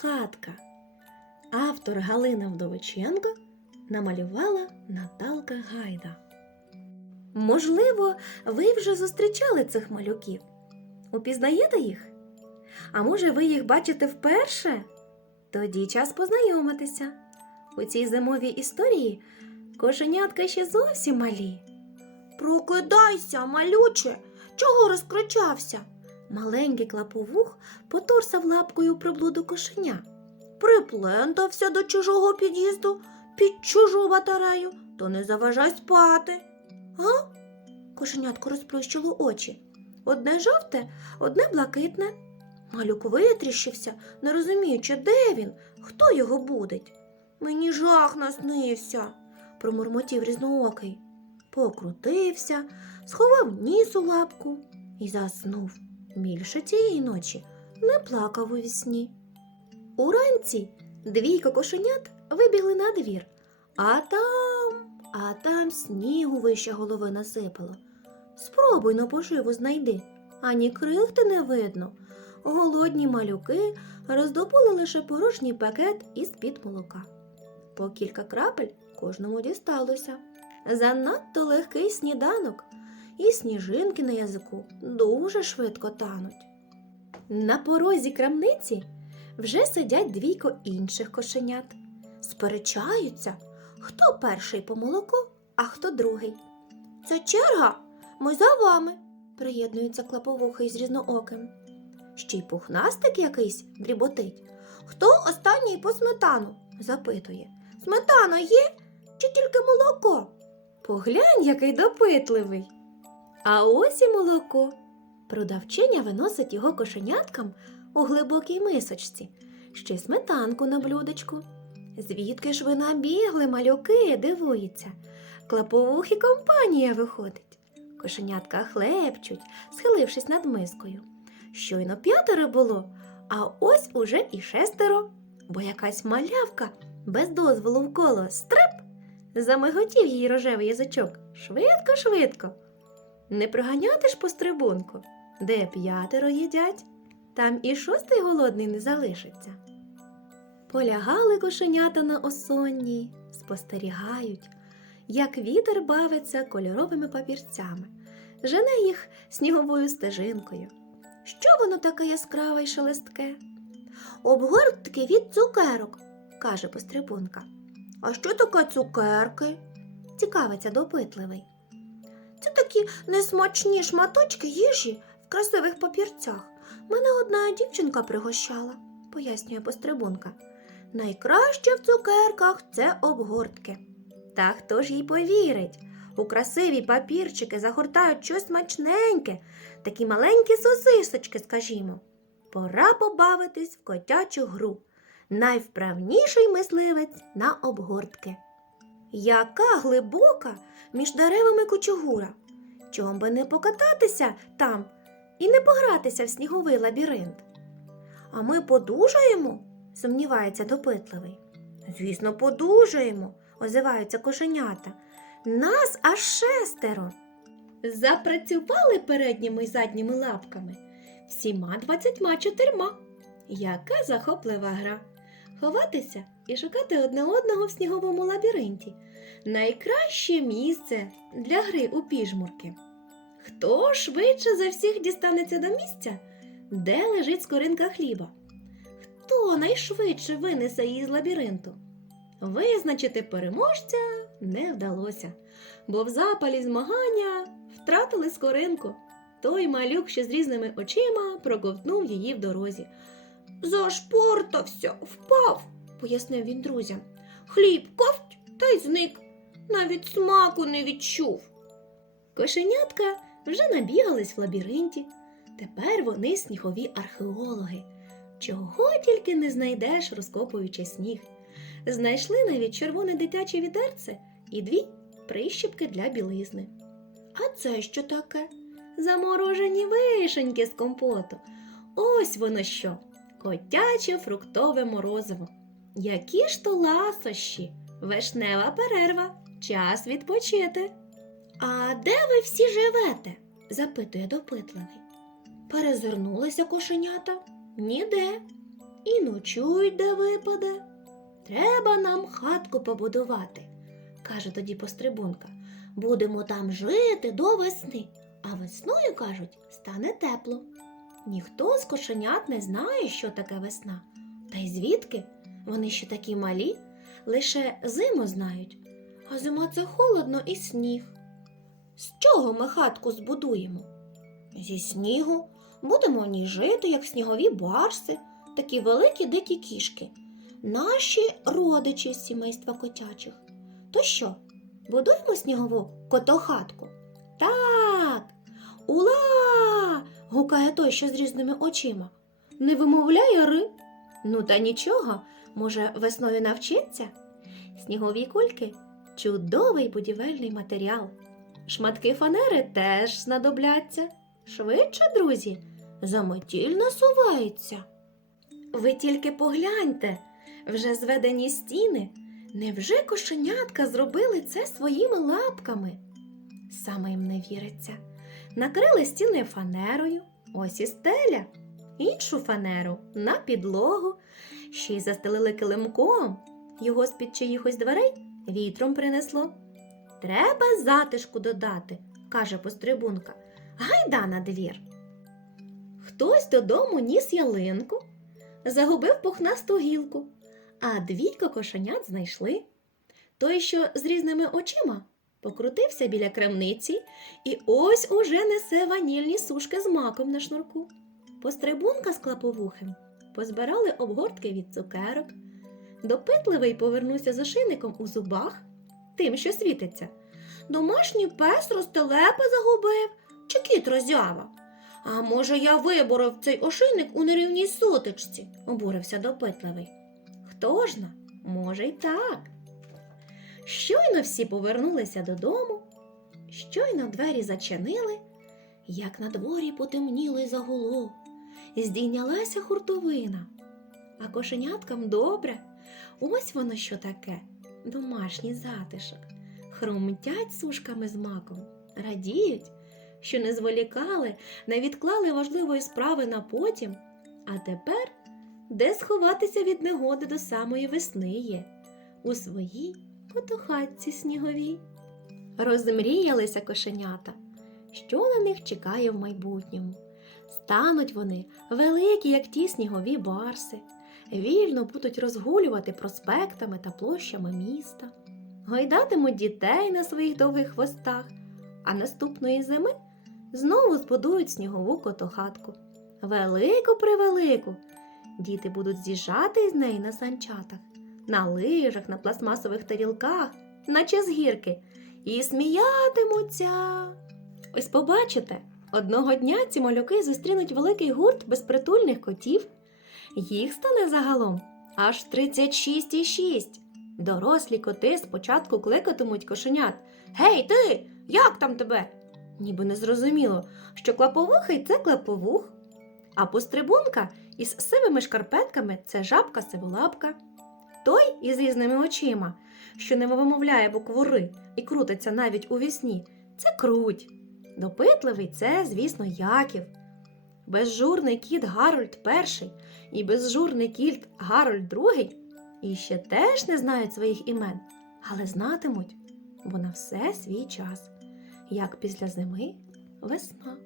хатка. Автор Галина Вдовиченко намалювала Наталка Гайда. Можливо, ви вже зустрічали цих малюків. Упізнаєте їх? А може, ви їх бачите вперше? Тоді час познайомитися. У цій зимовій історії кошенятка ще зовсім малі. Прокидайся, малюче, чого розкричався? Маленький клаповух поторсав лапкою приблуду кошеня. Приплентався до чужого під'їзду під чужу батарею, то не заважай спати. А? Кошенятко розплющило очі. Одне жовте, одне блакитне. Малюк витріщився, не розуміючи, де він, хто його будить. Мені жах наснився. промурмотів різноокий. Покрутився, сховав ніс у лапку і заснув. Більше цієї ночі не плакав у вісні. Уранці двійко кошенят вибігли на двір, а там, а там снігу вище голови насипало. Спробуй на поживу знайди, ані крихти не видно. Голодні малюки роздобули лише порожній пакет із-під молока. По кілька крапель кожному дісталося. Занадто легкий сніданок, і сніжинки на язику дуже швидко тануть. На порозі крамниці вже сидять двійко інших кошенят. Сперечаються, хто перший по молоко, а хто другий. Це черга, ми за вами. Приєднується клаповухий з різнооким. Ще й пухнастик якийсь дріботить. Хто останній по сметану? запитує. Сметана є чи тільки молоко? Поглянь, який допитливий. А ось і молоко. Продавчиня виносить його кошеняткам у глибокій мисочці, ще сметанку на блюдечку. Звідки ж ви набігли, малюки, дивується. Клаповух і компанія виходить. Кошенятка хлепчуть, схилившись над мискою. Щойно п'ятеро було, а ось уже і шестеро, бо якась малявка без дозволу в коло стрип Замиготів їй рожевий язичок. Швидко, швидко. Не проганяти ж по стрибунку. Де п'ятеро їдять, там і шостий голодний не залишиться. Полягали кошенята на осонні, спостерігають, як вітер бавиться кольоровими папірцями, жене їх сніговою стежинкою. Що воно таке яскраве й шелестке? Обгортки від цукерок. каже пострибунка. А що таке цукерки? Цікавиться допитливий. Це такі несмачні шматочки їжі в красивих папірцях. Мене одна дівчинка пригощала, пояснює пострибунка. Найкраще в цукерках це обгортки. Та хто ж їй повірить? У красиві папірчики загортають щось смачненьке, такі маленькі сосисочки, скажімо. Пора побавитись в котячу гру. Найвправніший мисливець на обгортки. Яка глибока між деревами кучугура. Чом би не покататися там і не погратися в сніговий лабіринт? А ми подужаємо? сумнівається допитливий. Звісно, подужаємо, озиваються кошенята. Нас аж шестеро. Запрацювали передніми й задніми лапками, всіма двадцятьма чотирма. Яка захоплива гра! Ховатися і шукати одне одного в сніговому лабіринті. Найкраще місце для гри у піжмурки. Хто швидше за всіх дістанеться до місця, де лежить скоринка хліба? Хто найшвидше винесе її з лабіринту? Визначити переможця не вдалося, бо в запалі змагання втратили скоринку. Той малюк, що з різними очима, проковтнув її в дорозі. Зашпортався, впав, Пояснив він друзям. хліб ковть та й зник. Навіть смаку не відчув. Кошенятка вже набігались в лабіринті. Тепер вони снігові археологи. Чого тільки не знайдеш, розкопуючи сніг. Знайшли навіть червоне дитяче відерце і дві прищіпки для білизни. А це що таке? Заморожені вишеньки з компоту. Ось воно що. Котяче фруктове морозиво. Які ж то ласощі, вишнева перерва, час відпочити. А де ви всі живете? запитує допитливий. Перезирнулися кошенята. Ніде. і ночують, де випаде. Треба нам хатку побудувати, каже тоді пострибунка. Будемо там жити до весни, а весною, кажуть, стане тепло. Ніхто з кошенят не знає, що таке весна. Та й звідки? Вони ще такі малі, лише зиму знають. А зима це холодно і сніг. З чого ми хатку збудуємо? Зі снігу будемо в ній жити, як снігові барси, такі великі дикі кішки, наші родичі з сімейства котячих. То що, будуємо снігову котохатку? Так. Ула. Гукає той, що з різними очима. Не вимовляє ри. Ну та нічого, може, весною навчиться? Снігові кульки чудовий будівельний матеріал. Шматки фанери теж знадобляться. Швидше, друзі, заметіль насувається. Ви тільки погляньте, вже зведені стіни. Невже кошенятка зробили це своїми лапками? Саме їм не віриться. Накрили стіни фанерою, ось і стеля, іншу фанеру на підлогу, ще й застелили килимком. Його з-під чиїхось дверей вітром принесло. Треба затишку додати, каже пострибунка. Гайда на двір. Хтось додому ніс ялинку, загубив пухнасту гілку, а двійко кошенят знайшли. Той, що з різними очима, покрутився біля крамниці і ось уже несе ванільні сушки з маком на шнурку. Пострибунка з клаповухим позбирали обгортки від цукерок. Допитливий повернувся з ошейником у зубах, тим, що світиться. Домашній пес ростелепа загубив, чи кіт роззява. А може, я виборов цей ошейник у нерівній сотичці, обурився допитливий. Хто ж на? Може, й так. Щойно всі повернулися додому, щойно двері зачинили, як на дворі потемніло й загуло, здійнялася хуртовина. А кошеняткам добре, ось воно що таке, домашній затишок. Хрумтять сушками з маком, радіють, що не зволікали, не відклали важливої справи на потім, а тепер де сховатися від негоди до самої весни є, у своїй котохатці сніговій. Розмріялися кошенята, що на них чекає в майбутньому. Стануть вони великі, як ті снігові барси, вільно будуть розгулювати проспектами та площами міста, гойдатимуть дітей на своїх довгих хвостах, а наступної зими знову збудують снігову котохатку. Велику превелику. Діти будуть з'їжджати із неї на санчатах, на лижах, на пластмасових тарілках, наче з гірки, і сміятимуться. Ось побачите, одного дня ці малюки зустрінуть великий гурт безпритульних котів. Їх стане загалом аж 36,6. Дорослі коти спочатку кликатимуть кошенят. Гей, ти! Як там тебе? Ніби не зрозуміло, що клаповухий це клаповух, а пострибунка із сивими шкарпетками це жабка сиволапка. Той із різними очима, що не вимовляє букву «ри» і крутиться навіть у вісні, це круть. Допитливий це, звісно, Яків. Безжурний кіт Гарольд І і безжурний кіт Гарольд II іще теж не знають своїх імен, але знатимуть, бо на все свій час, як після зими весна.